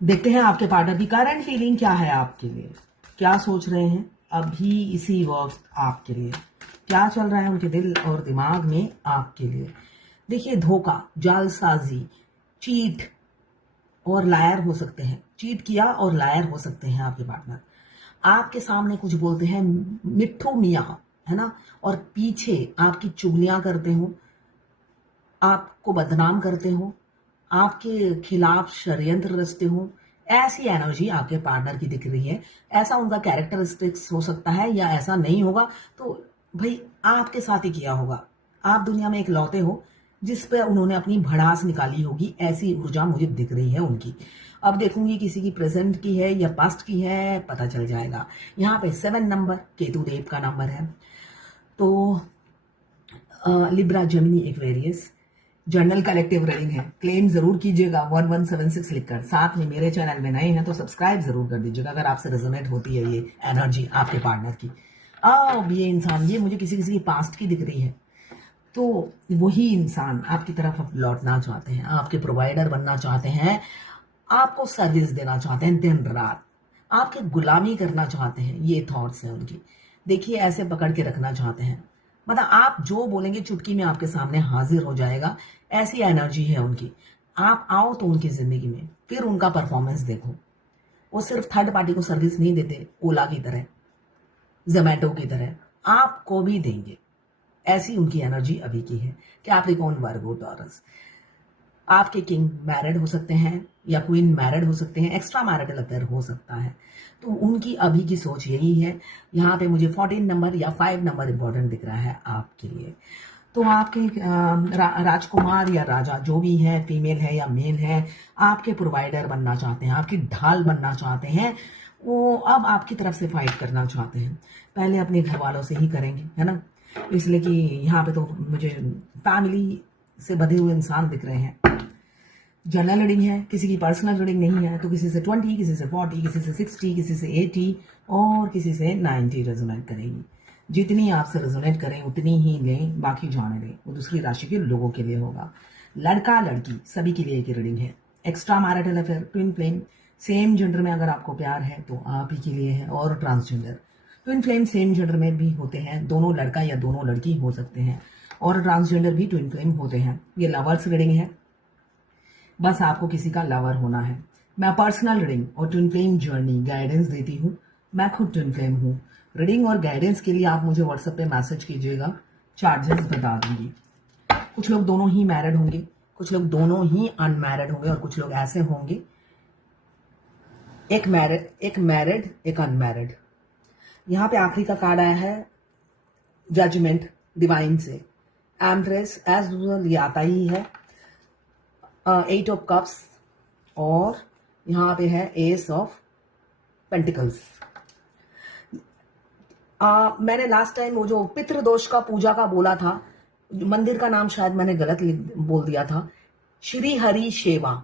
देखते हैं आपके पार्टनर की करंट फीलिंग क्या है आपके लिए, क्या सोच रहे हैं अभी इसी वक्त आपके लिए, क्या चल रहा है उनके दिल और दिमाग में आपके लिए। देखिए, धोखा, जालसाजी, चीट और लायर हो सकते हैं, चीट किया और लायर हो सकते हैं आपके पार्टनर। आपके सामने कुछ बोलते हैं मिट्ठू मियाँ, है ना, और पीछे आपकी चुगलियां करते हो, आपको बदनाम करते हो, आपके खिलाफ षड्यंत्र रचते हो। ऐसी एनर्जी आपके पार्टनर की दिख रही है। ऐसा उनका कैरेक्टरिस्टिक्स हो सकता है या ऐसा नहीं होगा तो भाई आपके साथ ही किया होगा। आप दुनिया में एक लौते हो जिस पे उन्होंने अपनी भड़ास निकाली होगी, ऐसी ऊर्जा मुझे दिख रही है उनकी। अब देखूंगी किसी की प्रेजेंट की है या पास्ट की है, पता चल जाएगा। यहाँ पे 7 नंबर केतु देव का नंबर है। तो Libra Gemini Aquarius journal collective reading है। क्लेम जरूर कीजिएगा 1176 लिखकर। साथ में मेरे चैनल में नए हैं तो सब्सक्राइब जरूर कर दीजिएगा अगर आपसे रेजोनेट होती है ये एनर्जी आपके पार्टनर की। अब ये इंसान, ये मुझे किसी किसी की पास्ट की दिख रही है, तो वही इंसान आपकी तरफ अब लौटना चाहते हैं, आपके प्रोवाइडर बनना चाहते हैं, आपको सर्विस देना चाहते हैं दिन रात, आपकी गुलामी करना चाहते हैं। ये थॉट्स हैं उनकी। देखिए, ऐसे पकड़ के रखना चाहते हैं, मतलब आप जो बोलेंगे चुटकी में आपके सामने हाजिर हो जाएगा। ऐसी एनर्जी है उनकी। आप आओ तो उनकी जिंदगी में, फिर उनका परफॉर्मेंस देखो। वो सिर्फ थर्ड पार्टी को सर्विस नहीं देते, ओला की तरह, जोमैटो की तरह आपको भी देंगे। ऐसी उनकी एनर्जी अभी की है। कैप्रिकॉर्न, वर्गो, टॉरस। आपके किंग मैरिड हो सकते हैं या क्वीन मैरिड हो सकते हैं, एक्स्ट्रा मैरिटल अफेयर हो सकता है। तो उनकी अभी की सोच यही है। यहाँ पे मुझे 14 नंबर या 5 नंबर इंपॉर्टेंट दिख रहा है आपके लिए। तो आपके राजकुमार या राजा जो भी है, फीमेल है या मेल है, आपके प्रोवाइडर बनना चाहते हैं, आपकी ढाल बनना चाहते हैं। वो अब आपकी तरफ से फाइट करना चाहते हैं। पहले अपने घर वालों से ही करेंगे, है ना, इसलिए कि यहाँ पे तो मुझे फैमिली से बधे हुए इंसान दिख रहे हैं। जनरल रीडिंग है, किसी की पर्सनल रीडिंग नहीं है। तो किसी से 20, किसी से 40, किसी से 60, किसी से 80 और किसी से 90 रेजोनेट करेगी। जितनी आपसे रेजोनेट करें उतनी ही लें, बाकी जाने दें। वो दूसरी राशि के लोगों के लिए होगा। लड़का लड़की सभी के लिए एक रीडिंग है। Extra marital affair, twin flame, same gender में अगर आपको प्यार है तो आप ही के लिए है। और transgender, twin flame same gender में भी होते हैं, दोनों लड़का या दोनों लड़की हो सकते हैं। और ट्रांसजेंडर भी ट्विन फ्लेम होते हैं। ये लवर्स रीडिंग है, बस आपको किसी का लवर होना है। मैं पर्सनल रीडिंग और ट्विन फ्लेम जर्नी गाइडेंस देती हूँ। मैं खुद ट्विन फ्लेम हूँ। रीडिंग और गाइडेंस के लिए आप मुझे व्हाट्सएप पे मैसेज कीजिएगा, चार्जेस बता दूंगी। कुछ लोग दोनों ही मैरिड होंगे, कुछ लोग दोनों ही अनमैरिड होंगे और कुछ लोग ऐसे होंगे एक मैरिड एक अनमैरिड। यहाँ पे आखिरी का कार्ड आया है जजमेंट डिवाइन से। एम्प्रेस एज यूजुअल ये आता ही है। 8 ऑफ कप्स और यहाँ पे है एस ऑफ पेंटिकल्स। मैंने लास्ट टाइम वो जो पितृदोष का पूजा का बोला था, मंदिर का नाम शायद मैंने गलत बोल दिया था। श्री हरि सेवा,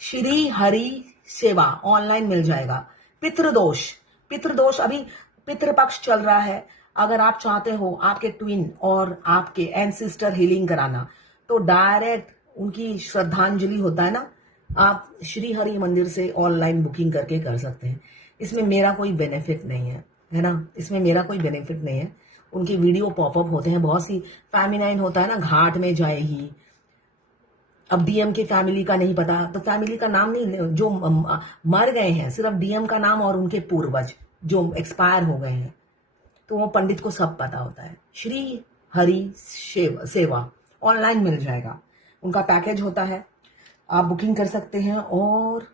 श्री हरि सेवा ऑनलाइन मिल जाएगा। पितृदोष, पितृदोष अभी पितृपक्ष चल रहा है। अगर आप चाहते हो आपके ट्विन और आपके एंसेस्टर हीलिंग कराना, तो डायरेक्ट उनकी श्रद्धांजलि होता है ना, आप श्री हरि मंदिर से ऑनलाइन बुकिंग करके कर सकते हैं। इसमें मेरा कोई बेनिफिट नहीं है ना, इसमें मेरा कोई बेनिफिट नहीं है। उनके वीडियो पॉपअप होते हैं, बहुत सी फैमिनाइन होता है ना, घाट में जाएगी। अब डीएम के फैमिली का नहीं पता तो फैमिली का नाम नहीं, जो मर गए हैं सिर्फ डीएम का नाम और उनके पूर्वज जो एक्सपायर हो गए हैं, तो वो पंडित को सब पता होता है। श्री हरि सेवा ऑनलाइन मिल जाएगा। उनका पैकेज होता है, आप बुकिंग कर सकते हैं और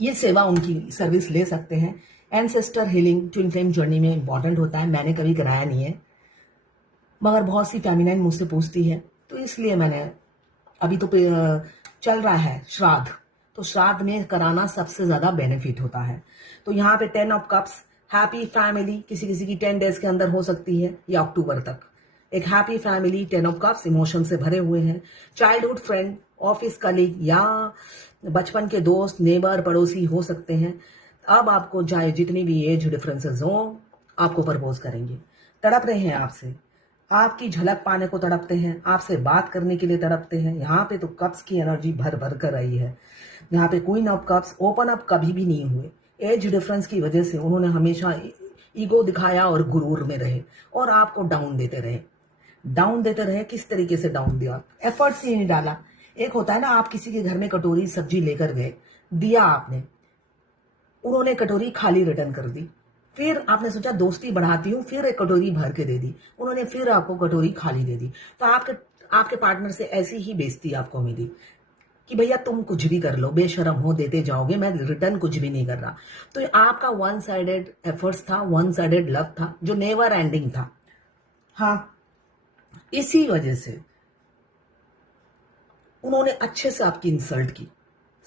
ये सेवा उनकी सर्विस ले सकते हैं। Ancestor healing twin flame journey में इंपॉर्टेंट होता है। मैंने कभी कराया नहीं है, मगर बहुत सी फेमिनाइन मुझसे पूछती है, तो इसलिए मैंने अभी तो चल रहा है श्राद्ध, तो श्राद्ध में कराना सबसे ज्यादा बेनिफिट होता है। तो यहाँ पे 10 ऑफ कप्स, हैप्पी फैमिली किसी किसी की 10 डेज के अंदर हो सकती है या अक्टूबर तक। एक happy family, 10 of cups, emotion से भरे हुए हैं। चाइल्डहुड फ्रेंड, ऑफिस कलीग या बचपन के दोस्त, नेबर, पड़ोसी हो सकते हैं। अब आपको चाहे जितनी भी एज डिफरेंसेस हो, आपको प्रपोज करेंगे, तड़प रहे हैं आपसे, आपकी झलक पाने को तड़पते हैं, आपसे बात करने के लिए तड़पते हैं। यहाँ पे तो कप्स की एनर्जी भर भर कर आई है। यहाँ पे queen of cups open up कभी भी नहीं हुए। एज डिफरेंस की वजह से उन्होंने हमेशा ईगो दिखाया और गुरूर में रहे और आपको डाउन देते रहे। डाउन देते रहे, किस तरीके से डाउन दिया? एफर्ट्स ही नहीं डाला। एक होता है ना, आप किसी के घर में कटोरी सब्जी लेकर गए, दिया आपने, उन्होंने कटोरी खाली रिटर्न कर दी। फिर आपने सोचा दोस्ती बढ़ाती हूँ, फिर एक कटोरी भर के दे दी, उन्होंने फिर आपको कटोरी खाली दे दी। तो आपके पार्टनर से ऐसी ही बेइज्जती आपको मिली कि भैया तुम कुछ भी कर लो, बेशरम हो, देते जाओगे, मैं रिटर्न कुछ भी नहीं कर रहा। तो ये आपका वन साइडेड एफर्ट्स था, वन साइडेड लव था, जो नेवर एंडिंग था। हाँ, इसी वजह से उन्होंने अच्छे से आपकी इंसल्ट की,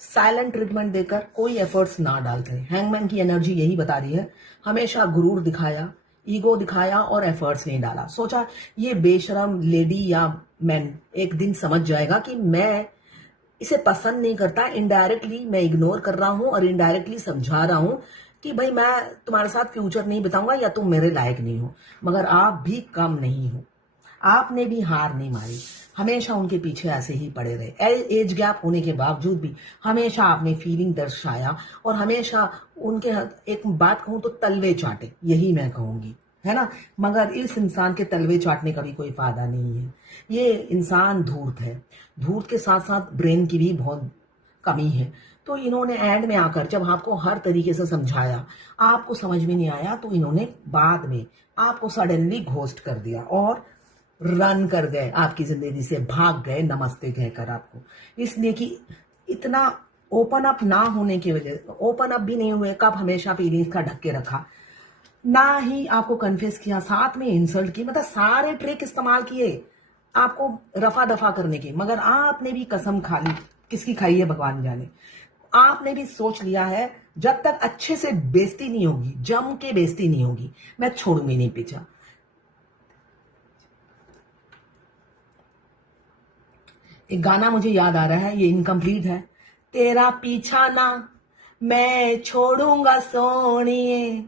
साइलेंट ट्रीटमेंट देकर, कोई एफर्ट्स ना डालकर। हैंगमैन की एनर्जी यही बता रही है, हमेशा गुरूर दिखाया, ईगो दिखाया और एफर्ट्स नहीं डाला। सोचा ये बेशरम लेडी या मैन एक दिन समझ जाएगा कि मैं इसे पसंद नहीं करता, इनडायरेक्टली मैं इग्नोर कर रहा हूं और इनडायरेक्टली समझा रहा हूं कि भाई मैं तुम्हारे साथ फ्यूचर नहीं बिताऊंगा या तुम मेरे लायक नहीं हो। मगर आप भी कम नहीं हो, आपने भी हार नहीं मारी, हमेशा उनके पीछे ऐसे ही पड़े रहे। एज गैप होने के बावजूद भी हमेशा आपने फीलिंग दर्शाया और हमेशा उनके, एक बात कहूं तो तलवे चाटे, यही मैं कहूंगी, है ना। मगर इस इंसान के तलवे चाटने का भी कोई फायदा नहीं है। ये इंसान धूर्त है, धूर्त के साथ साथ ब्रेन की भी बहुत कमी है। तो इन्होंने एंड में आकर जब आपको हर तरीके से समझाया, आपको समझ में नहीं आया, तो इन्होंने बाद में आपको सडनली घोस्ट कर दिया और रन कर गए, आपकी जिंदगी से भाग गए नमस्ते कहकर आपको। इसलिए कि इतना ओपन अप ना होने की वजह, ओपन अप भी नहीं हुए, कब हमेशा फीलिंग्स का ढक के रखा, ना ही आपको कन्फेस किया, साथ में इंसल्ट की, मतलब सारे ट्रिक इस्तेमाल किए आपको रफा दफा करने की। मगर आपने भी कसम खा ली, किसकी खाई है भगवान जाने। आपने भी सोच लिया है जब तक अच्छे से बेइज्जती नहीं होगी, जम के बेइज्जती नहीं होगी, मैं छोड़ूंगी नहीं पीछा। एक गाना मुझे याद आ रहा है, ये इनकम्प्लीट है। तेरा पीछा ना मैं छोड़ूंगा सोनिए,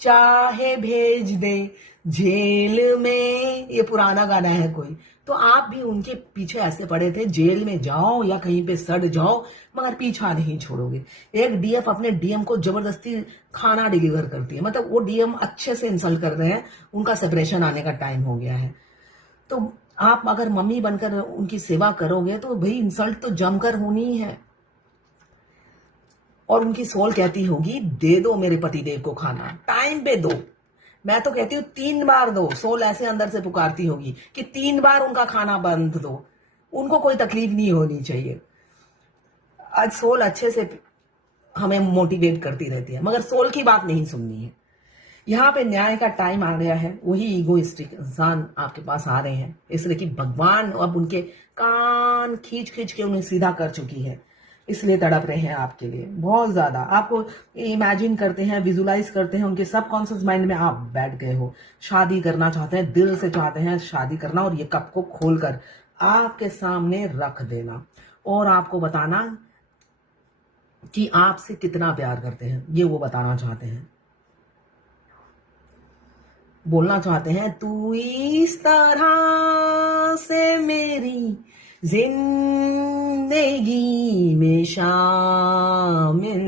चाहे भेज दे जेल में, ये पुराना गाना है कोई। तो आप भी उनके पीछे ऐसे पड़े थे, जेल में जाओ या कहीं पे सड़ जाओ, मगर पीछा नहीं छोड़ोगे। एक डीएफ अपने डीएम को जबरदस्ती खाना डिलीवर करती है, मतलब वो डीएम अच्छे से इंसल्ट कर रहे हैं, उनका सेपरेशन आने का टाइम हो गया है। तो आप अगर मम्मी बनकर उनकी सेवा करोगे तो भाई इंसल्ट तो जमकर होनी है। और उनकी सोल कहती होगी दे दो मेरे पतिदेव को खाना, टाइम पे दो। मैं तो कहती हूँ 3 बार दो। सोल ऐसे अंदर से पुकारती होगी कि 3 बार उनका खाना बंद दो, उनको कोई तकलीफ नहीं होनी चाहिए। आज सोल अच्छे से हमें मोटिवेट करती रहती है, मगर सोल की बात नहीं सुननी है। यहाँ पे न्याय का टाइम आ गया है, वही ईगोइस्टिक इंसान आपके पास आ रहे हैं, इसलिए कि भगवान अब उनके कान खींच खींच के उन्हें सीधा कर चुकी है, इसलिए तड़प रहे हैं आपके लिए बहुत ज्यादा। आपको इमेजिन करते हैं, विजुलाइज करते हैं, उनके सबकॉन्शियस माइंड में आप बैठ गए हो, शादी करना चाहते हैं, दिल से चाहते हैं शादी करना, और ये कप को खोलकर आपके सामने रख देना और आपको बताना कि आपसे कितना प्यार करते हैं, ये वो बताना चाहते हैं। बोलना चाहते हैं तू इस तरह से मेरी जिंदगी में शामिल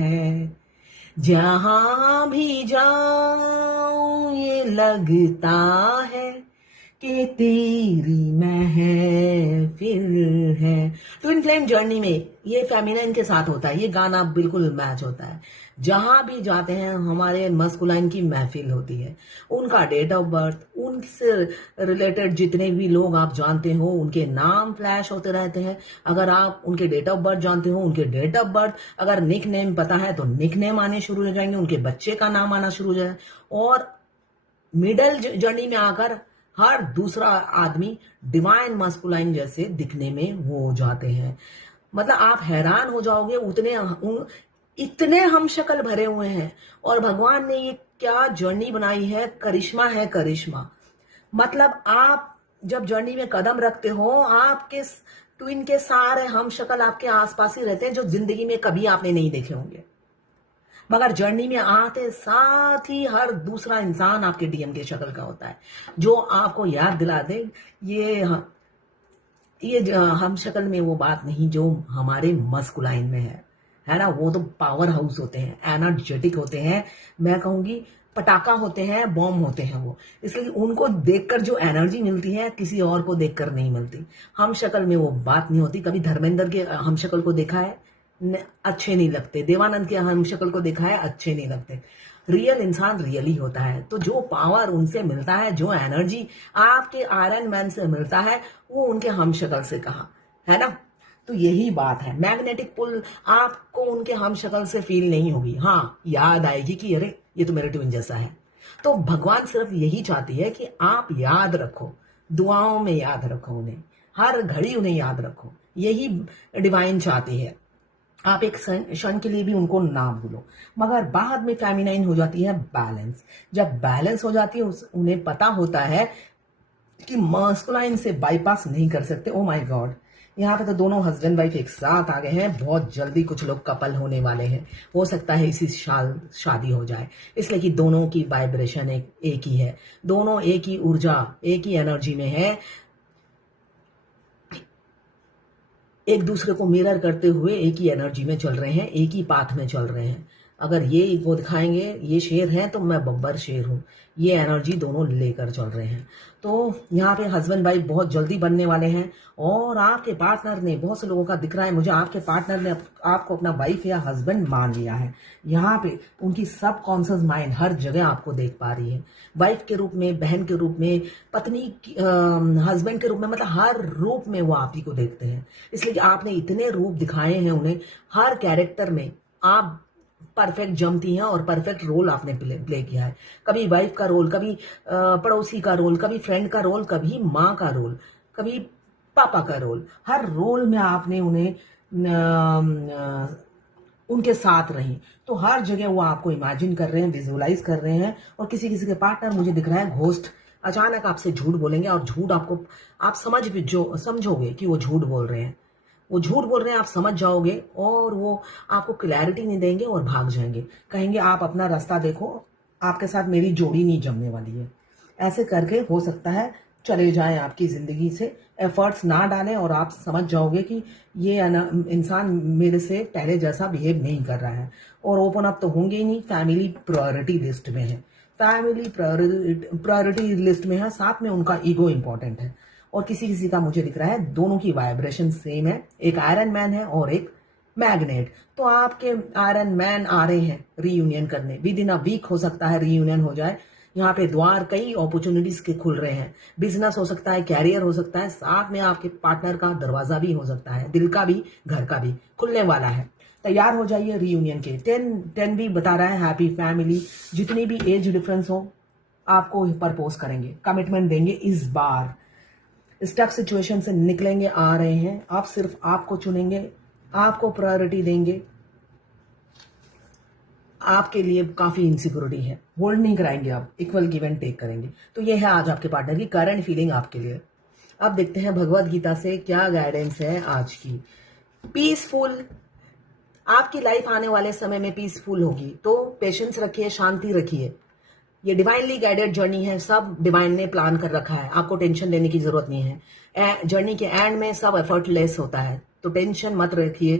है, जहां भी जाऊं ये लगता है कि तेरी महफिल है। ट्विन फ्लेम जर्नी में ये फेमिनिन के साथ होता है, ये गाना बिल्कुल मैच होता है। जहां भी जाते हैं हमारे मस्कुलाइन की महफिल होती है, उनका डेट ऑफ बर्थ, उनसे रिलेटेड जितने भी लोग आप जानते हो उनके नाम फ्लैश होते रहते हैं। अगर आप उनके डेट ऑफ बर्थ जानते हो, उनके डेट ऑफ बर्थ, अगर निक नेम पता है तो निक नेम आने शुरू हो जाएंगे, उनके बच्चे का नाम आना शुरू हो जाए। और मिडल जर्नी में आकर हर दूसरा आदमी डिवाइन मस्कुलाइन जैसे दिखने में हो जाते हैं। मतलब आप हैरान हो जाओगे, इतने हम शक्ल भरे हुए हैं। और भगवान ने ये क्या जर्नी बनाई है, करिश्मा है करिश्मा। मतलब आप जब जर्नी में कदम रखते हो, आपके ट्विन के सारे हम शक्ल आपके आसपास ही रहते हैं, जो जिंदगी में कभी आपने नहीं देखे होंगे। मगर जर्नी में आते साथ ही हर दूसरा इंसान आपके डीएम के शक्ल का होता है, जो आपको याद दिला दे ये ये हम शक्ल में वो बात नहीं जो हमारे मस्कुलाइन में है ना। वो तो पावर हाउस होते हैं, एनर्जेटिक होते हैं, मैं कहूंगी पटाखा होते हैं, बॉम्ब होते हैं वो। इसलिए उनको देखकर जो एनर्जी मिलती है किसी और को देखकर नहीं मिलती। हम शक्ल में वो बात नहीं होती। कभी धर्मेंद्र के हम शक्ल को देखा है? अच्छे नहीं लगते। देवानंद के हम शक्ल को देखा है? अच्छे नहीं लगते। रियल इंसान रियल ही होता है। तो जो पावर उनसे मिलता है, जो एनर्जी आपके आयरन मैन से मिलता है, वो उनके हम शक्ल से कहा, है ना। तो यही बात है, मैग्नेटिक पुल आपको उनके हम शक्ल से फील नहीं होगी। हाँ, याद आएगी कि अरे ये तो मेरे ट्विन जैसा है। तो भगवान सिर्फ यही चाहती है कि आप याद रखो, दुआओं में याद रखो उन्हें, हर घड़ी उन्हें याद रखो। यही डिवाइन चाहती है। आप एक क्षण के लिए भी उनको ना भूलो। मगर बाद में फेमिनाइन हो जाती है बैलेंस। जब बैलेंस हो जाती है, उन्हें पता होता है कि मास्कुलाइन से बाईपास नहीं कर सकते। ओ माय गॉड, यहाँ पे तो दोनों हस्बैंड वाइफ एक साथ आ गए हैं। बहुत जल्दी कुछ लोग कपल होने वाले हैं। हो सकता है इसी साल शादी हो जाए, इसलिए कि दोनों की वाइब्रेशन एक ही है, दोनों एक ही ऊर्जा, एक ही एनर्जी में है, एक दूसरे को मिरर करते हुए एक ही एनर्जी में चल रहे हैं, एक ही पाथ में चल रहे हैं। अगर ये ईगो दिखाएंगे ये शेर हैं तो मैं बब्बर शेर हूं, ये एनर्जी दोनों लेकर चल रहे हैं। तो यहाँ पे हस्बैंड वाइफ बहुत जल्दी बनने वाले हैं। और आपके पार्टनर ने, बहुत से लोगों का दिख रहा है मुझे, आपके पार्टनर ने आपको अपना वाइफ या हस्बैंड मान लिया है। यहाँ पे उनकी सब कॉन्शियस माइंड हर जगह आपको देख पा रही है, वाइफ के रूप में, बहन के रूप में, पत्नी, हस्बैंड के रूप में, मतलब हर रूप में वो आप ही को देखते हैं। इसलिए कि आपने इतने रूप दिखाए हैं उन्हें, हर कैरेक्टर में आप परफेक्ट जमती हैं और परफेक्ट रोल आपने प्ले किया है। कभी वाइफ का रोल, कभी पड़ोसी का रोल, कभी फ्रेंड का रोल, कभी माँ का रोल, कभी पापा का रोल। हर रोल में आपने उन्हें उनके साथ रही। तो हर जगह वो आपको इमेजिन कर रहे हैं, विजुअलाइज कर रहे हैं। और किसी किसी के पार्टनर मुझे दिख रहा है घोस्ट अचानक आपसे झूठ बोलेंगे, और झूठ आपको, आप समझोगे कि वो झूठ बोल रहे हैं। वो झूठ बोल रहे हैं, आप समझ जाओगे, और वो आपको क्लैरिटी नहीं देंगे और भाग जाएंगे। कहेंगे आप अपना रास्ता देखो, आपके साथ मेरी जोड़ी नहीं जमने वाली है। ऐसे करके हो सकता है चले जाएं आपकी जिंदगी से। एफर्ट्स ना डालें और आप समझ जाओगे कि ये इंसान मेरे से पहले जैसा बिहेव नहीं कर रहा है। और ओपन अप तो होंगे ही नहीं। फैमिली प्रायोरिटी लिस्ट में है, फैमिली प्रायोरिटी लिस्ट में है, साथ में उनका ईगो इंपॉर्टेंट है। और किसी किसी का मुझे दिख रहा है दोनों की वाइब्रेशन सेम है, एक आयरन मैन है और एक मैग्नेट। तो आपके आयरन मैन आ रहे हैं रीयूनियन करने, विद इन अ वीक हो सकता है रीयूनियन हो जाए। यहाँ पे द्वार कई अपॉर्चुनिटीज के खुल रहे हैं। बिजनेस हो सकता है, कैरियर हो सकता है, साथ में आपके पार्टनर का दरवाजा भी हो सकता है, दिल का भी, घर का भी खुलने वाला है। तैयार हो जाइए रीयूनियन के। 10 भी बता रहा है हैप्पी फैमिली। जितनी भी एज डिफरेंस हो आपको प्रपोज करेंगे, कमिटमेंट देंगे। इस बार स्टक सिचुएशन से निकलेंगे, आ रहे हैं। आप सिर्फ आपको चुनेंगे, आपको प्रायोरिटी देंगे। आपके लिए काफी इनसिक्योरिटी है, होल्ड नहीं कराएंगे, आप इक्वल गिव एंड टेक करेंगे। तो ये है आज आपके पार्टनर की करंट फीलिंग आपके लिए। अब देखते हैं भगवत गीता से क्या गाइडेंस है आज की। पीसफुल, आपकी लाइफ आने वाले समय में पीसफुल होगी, तो पेशेंस रखिए, शांति रखिए। ये डिवाइनली गाइडेड जर्नी है, सब डिवाइन ने प्लान कर रखा है, आपको टेंशन लेने की जरूरत नहीं है। जर्नी के एंड में सब एफर्टलेस होता है, तो टेंशन मत रखिए,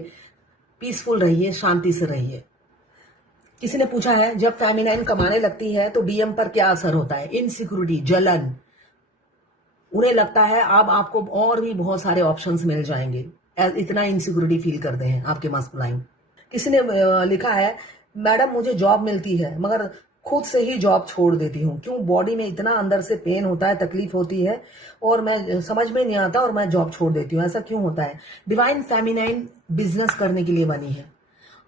पीसफुल रहिए, शांति से रहिए। किसी ने पूछा है जब फेमिनाइन कमाने लगती है तो डीएम पर क्या असर होता है? इनसिक्योरिटी, जलन। उन्हें लगता है अब आपको और भी बहुत सारे ऑप्शंस मिल जाएंगे, इतना इनसिक्योरिटी फील करते हैं आपके मास्कुलाइन। किसी ने लिखा है मैडम मुझे जॉब मिलती है मगर खुद से ही जॉब छोड़ देती हूँ, क्यों? बॉडी में इतना अंदर से पेन होता है, तकलीफ होती है और मैं समझ में नहीं आता और मैं जॉब छोड़ देती हूँ, ऐसा क्यों होता है? डिवाइन फेमिनाइन बिजनेस करने के लिए बनी है।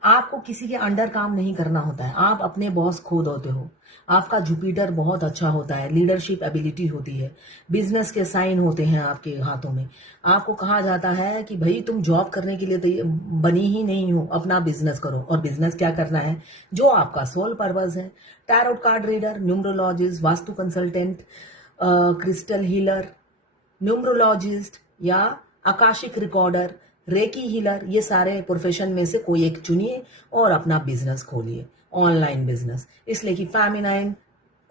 आपको किसी के अंडर काम नहीं करना होता है, आप अपने बॉस खुद होते हो। आपका जुपिटर बहुत अच्छा होता है, लीडरशिप एबिलिटी होती है, बिजनेस के साइन होते हैं आपके हाथों में। आपको कहा जाता है कि भाई तुम जॉब करने के लिए तो बनी ही नहीं हो, अपना बिजनेस करो। और बिजनेस क्या करना है? जो आपका सोल पर्पस है। Tarot card reader, numerologist, vastu consultant, crystal healer, numerologist या आकाशिक रिकॉर्डर, रेकी हीलर, ये सारे प्रोफेशन में से कोई एक चुनिए और अपना बिजनेस खोलिए, ऑनलाइन बिजनेस। इसलिए कि फेमिनाइन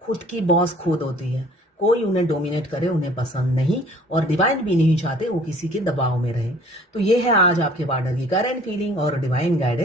खुद की बॉस खुद होती है, कोई उन्हें डोमिनेट करे उन्हें पसंद नहीं, और डिवाइन भी नहीं चाहते वो किसी के दबाव में रहे। तो ये है आज आपके पार्टनर की करंट फीलिंग और डिवाइन गाइडेंस।